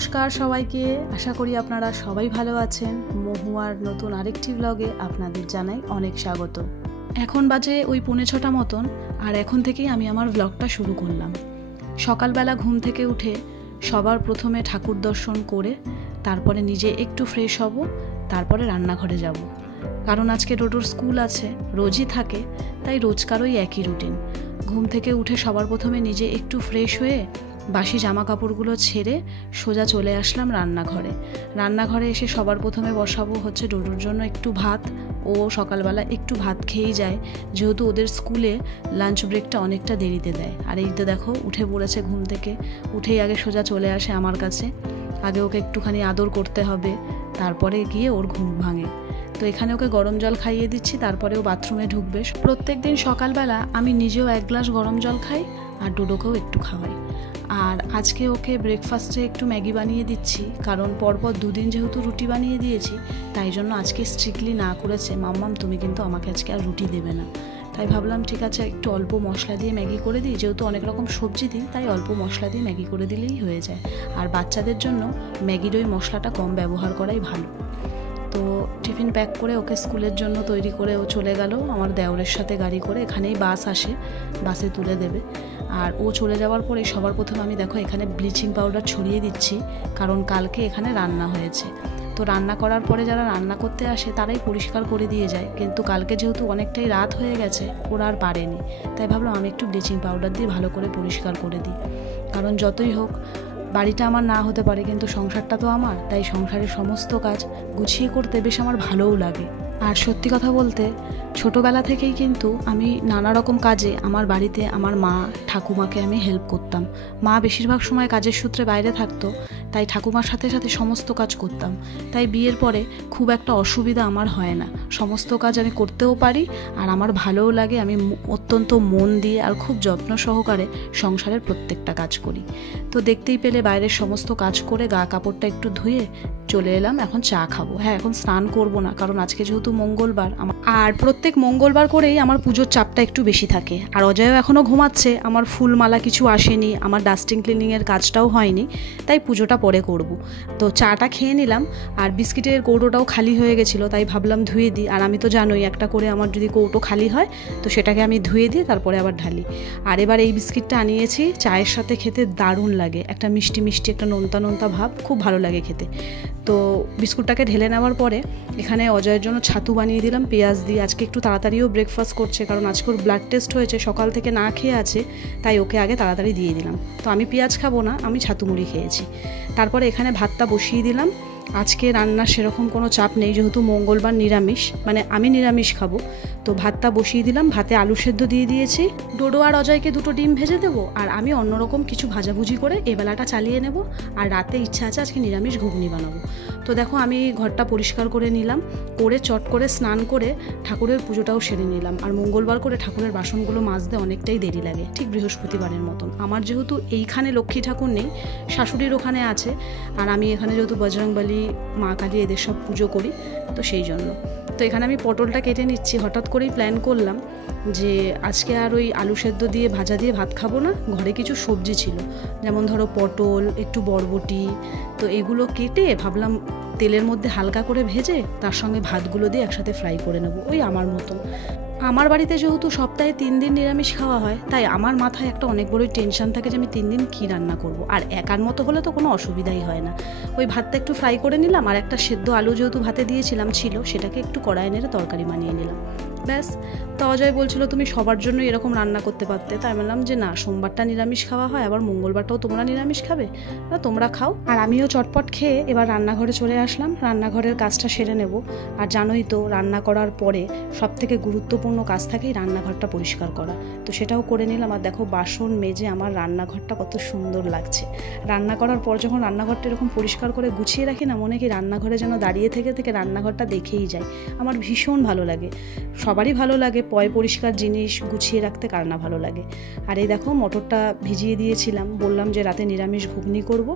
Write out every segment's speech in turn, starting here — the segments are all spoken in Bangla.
নমস্কার সবাইকে, আশা করি আপনারা সবাই ভালো আছেন। মহুয়ার নতুন আরেকটি ব্লগে আপনাদের জানাই অনেক স্বাগত। এখন বাজে ওই 5:45 মতন, আর এখন থেকেই আমি আমার ব্লগটা শুরু করলাম। সকালবেলা ঘুম থেকে উঠে সবার প্রথমে ঠাকুর দর্শন করে তারপরে নিজে একটু ফ্রেশ হব, তারপরে রান্নাঘরে যাব। কারণ আজকে ডোডোর স্কুল আছে, রোজই থাকে, তাই রোজকারই একই রুটিন। ঘুম থেকে উঠে সবার প্রথমে নিজে একটু ফ্রেশ হয়ে বাসি জামা কাপড়গুলো ছেড়ে সোজা চলে আসলাম রান্নাঘরে এসে সবার প্রথমে বসাবো হচ্ছে ডোডোর জন্য একটু ভাত। ও সকালবেলা একটু ভাত খেয়েই যায়, যেহেতু ওদের স্কুলে লাঞ্চ ব্রেকটা অনেকটা দেরিতে দেয়। আর এই তো দেখো উঠে পড়েছে ঘুম থেকে, উঠেই আগে সোজা চলে আসে আমার কাছে। আগে ওকে একটুখানি আদর করতে হবে, তারপরে গিয়ে ওর ঘুম ভাঙে। তো এখানে ওকে গরম জল খাইয়ে দিচ্ছি, তারপরে ও বাথরুমে ঢুকবে। প্রত্যেক দিন সকালবেলা আমি নিজেও 1 গ্লাস গরম জল খাই আর ডোডোকেও একটু খাওয়াই। আর আজকে ওকে ব্রেকফাস্টে একটু ম্যাগি বানিয়ে দিচ্ছি, কারণ পরপর 2 দিন যেহেতু রুটি বানিয়ে দিয়েছি, তাই জন্য আজকে স্ট্রিক্টলি না করেছে, মাম্মাম তুমি কিন্তু আমাকে আজকে আর রুটি দেবে না। তাই ভাবলাম ঠিক আছে, একটু অল্প মশলা দিয়ে ম্যাগি করে দিই, যেহেতু অনেক রকম সবজি দিই, তাই অল্প মশলা দিয়ে ম্যাগি করে দিলেই হয়ে যায়। আর বাচ্চাদের জন্য ম্যাগির ওই মশলাটা কম ব্যবহার করাই ভালো। তো টিফিন প্যাক করে ওকে স্কুলের জন্য তৈরি করে ও চলে গেল আমার দেওরের সাথে গাড়ি করে। এখানেই বাস আসে, বাসে তুলে দেবে। আর ও চলে যাওয়ার পরে সবার প্রথমে আমি দেখো এখানে ব্লিচিং পাউডার ছড়িয়ে দিচ্ছি, কারণ কালকে এখানে রান্না হয়েছে। তো রান্না করার পরে যারা রান্না করতে আসে তারাই পরিষ্কার করে দিয়ে যায়, কিন্তু কালকে যেহেতু অনেকটাই রাত হয়ে গেছে ওরা আর পারেনি, তাই ভাবলাম আমি একটু ব্লিচিং পাউডার দিয়ে ভালো করে পরিষ্কার করে দিই। কারণ যতই হোক বাড়িটা আমার না হতে পারে, কিন্তু সংসারটা তো আমার, তাই সংসারের সমস্ত কাজ গুছিয়ে করতে বেশ আমার ভালোও লাগে। আর সত্যি কথা বলতে ছোটোবেলা থেকেই কিন্তু আমি নানা রকম কাজে আমার বাড়িতে আমার মা ঠাকুমাকে আমি হেল্প করতাম। মা বেশিরভাগ সময় কাজের সূত্রে বাইরে থাকতো, তাই ঠাকুমার সাথে সাথে সমস্ত কাজ করতাম। তাই বিয়ের পরে খুব একটা অসুবিধা আমার হয় না, সমস্ত কাজ আমি করতেও পারি আর আমার ভালোও লাগে। আমি অত্যন্ত মন দিয়ে আর খুব যত্ন সহকারে সংসারের প্রত্যেকটা কাজ করি। তো দেখতেই পেলে বাইরের সমস্ত কাজ করে গা কাপড়টা একটু ধুয়ে চলে এলাম এখন চা খাবো। হ্যাঁ, এখন স্নান করব না, কারণ আজকে যেহেতু মঙ্গলবার, আর প্রত্যেক মঙ্গলবার করেই আমার পুজোর চাপটা একটু বেশি থাকে। আর অজয়ও এখনও ঘুমাচ্ছে, আমার ফুলমালা কিছু আসেনি, আমার ডাস্টিং ক্লিনিংয়ের কাজটাও হয়নি, তাই পুজোটা পরে করব। তো চাটা খেয়ে নিলাম, আর বিস্কিটের কৌটোটাও খালি হয়ে গেছিলো, তাই ভাবলাম ধুয়ে দিই। আর আমি তো জানোই একটা করে আমার যদি কৌটো খালি হয় তো সেটাকে আমি ধুয়ে দিই, তারপরে আবার ঢালি। আর এবার এই বিস্কিটটা আনিয়েছি, চায়ের সাথে খেতে দারুণ লাগে, একটা মিষ্টি মিষ্টি একটা নোনতা নোনতা ভাব, খুব ভালো লাগে খেতে। তো বিস্কুটটাকে ঢেলে নেওয়ার পরে এখানে অজয়ের জন্য ছাতু বানিয়ে দিলাম পেঁয়াজ দিয়ে। আজকে একটু তাড়াতাড়িও ব্রেকফাস্ট করছে, কারণ আজকে ওর ব্লাড টেস্ট হয়েছে, সকাল থেকে না খেয়ে আছে, তাই ওকে আগে তাড়াতাড়ি দিয়ে দিলাম। তো আমি পেঁয়াজ খাবো না, আমি ছাতু মুড়ি খেয়েছি। তারপরে এখানে ভাতটা বসিয়ে দিলাম। আজকে রান্নার সেরকম কোনো চাপ নেই, যেহেতু মঙ্গলবার নিরামিষ, মানে আমি নিরামিষ খাবো। তো ভাতটা বসিয়ে দিলাম, ভাতে আলু সেদ্ধ দিয়ে দিয়েছি। ডোডো আর অজয়কে 2টো ডিম ভেজে দেবো, আর আমি অন্যরকম কিছু ভাজাভুজি করে এবেলাটা চালিয়ে নেব। আর রাতে ইচ্ছা আছে আজকে নিরামিষ ঘুগনি বানাবো। তো দেখো আমি ঘরটা পরিষ্কার করে নিলাম, করে চট করে স্নান করে ঠাকুরের পুজোটাও সেরে নিলাম। আর মঙ্গলবার করে ঠাকুরের বাসনগুলো মাজতে অনেকটাই দেরি লাগে, ঠিক বৃহস্পতিবারের মতন। আমার যেহেতু এইখানে লক্ষ্মী ঠাকুর নেই, শাশুড়ির ওখানে আছে, আর আমি এখানে যেহেতু বজরংবলী, মা কালী এদের সব পুজো করি, তো সেই জন্য। তো এখানে আমি পটলটা কেটে নিচ্ছি। হঠাৎ করেই প্ল্যান করলাম যে আজকে আর ওই আলু সেদ্ধ দিয়ে ভাজা দিয়ে ভাত খাবো না, ঘরে কিছু সবজি ছিল, যেমন ধরো পটল, একটু বরবটি, তো এগুলো কেটে ভাবলাম তেলের মধ্যে হালকা করে ভেজে তার সঙ্গে ভাতগুলো দিয়ে একসাথে ফ্রাই করে নেব, ওই আমার মতন। আমার বাড়িতে যেহেতু সপ্তাহে 3 দিন নিরামিষ খাওয়া হয়, তাই আমার মাথায় একটা অনেক বড়ই টেনশন থাকে যে আমি 3 দিন কী রান্না করব। আর একার মতো হলে তো কোনো অসুবিধাই হয় না। ওই ভাতটা একটু ফ্রাই করে নিলাম, আর একটা সেদ্ধ আলু যেহেতু ভাতে দিয়েছিলাম ছিল, সেটাকে একটু কড়াইয়ে নেড়ে তরকারি বানিয়ে নিলাম, ব্যাস। তো অজয় বলছিল তুমি সবার জন্য এরকম রান্না করতে পারতে, তাই বললাম যে না, সোমবারটা নিরামিষ খাওয়া হয়, আবার মঙ্গলবারটাও তোমরা নিরামিষ খাবে, তোমরা খাও। আর আমিও চটপট খেয়ে এবার রান্নাঘরে চলে আসলাম, রান্নাঘরের কাজটা সেরে নেব। আর জানোই তো রান্না করার পরে সবথেকে গুরুত্বপূর্ণ কাজ থাকেই রান্নাঘরটা পরিষ্কার করা, তো সেটাও করে নিলাম। আর দেখো বাসন মেজে আমার রান্নাঘরটা কত সুন্দর লাগছে। রান্না করার পর যখন রান্নাঘরটা এরকম পরিষ্কার করে গুছিয়ে রাখি না, মনে কি রান্নাঘরে যেন দাঁড়িয়ে থেকে থেকে রান্নাঘরটা দেখেই যায়, আমার ভীষণ ভালো লাগে। সবারই ভালো লাগে পরিষ্কার জিনিস গুছিয়ে রাখতে, কার না ভালো লাগে। আর এই দেখো মটরটা ভিজিয়ে দিয়েছিলাম, বললাম যে রাতে নিরামিষ ঘুগনি করব,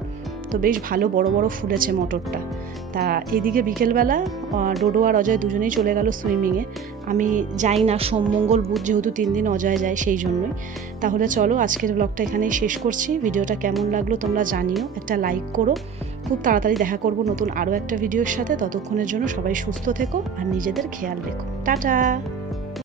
তো বেশ ভালো বড় বড় ফুলেছে মটরটা। তা এদিকে বিকেলবেলা ডোডো আর অজয় দুজনেই চলে গেল সুইমিংয়ে। আমি যাই না, সোম মঙ্গল বুধ যেহেতু 3 দিন অজয় যায়, সেই জন্যই। তাহলে চলো আজকের ব্লগটা এখানেই শেষ করছি। ভিডিওটা কেমন লাগলো তোমরা জানিও, একটা লাইক করো, খুব তাড়াতাড়ি দেখা করব নতুন আরও একটা ভিডিওর সাথে। ততক্ষণের জন্য সবাই সুস্থ থেকো আর নিজেদের খেয়াল রেখো। টাটা।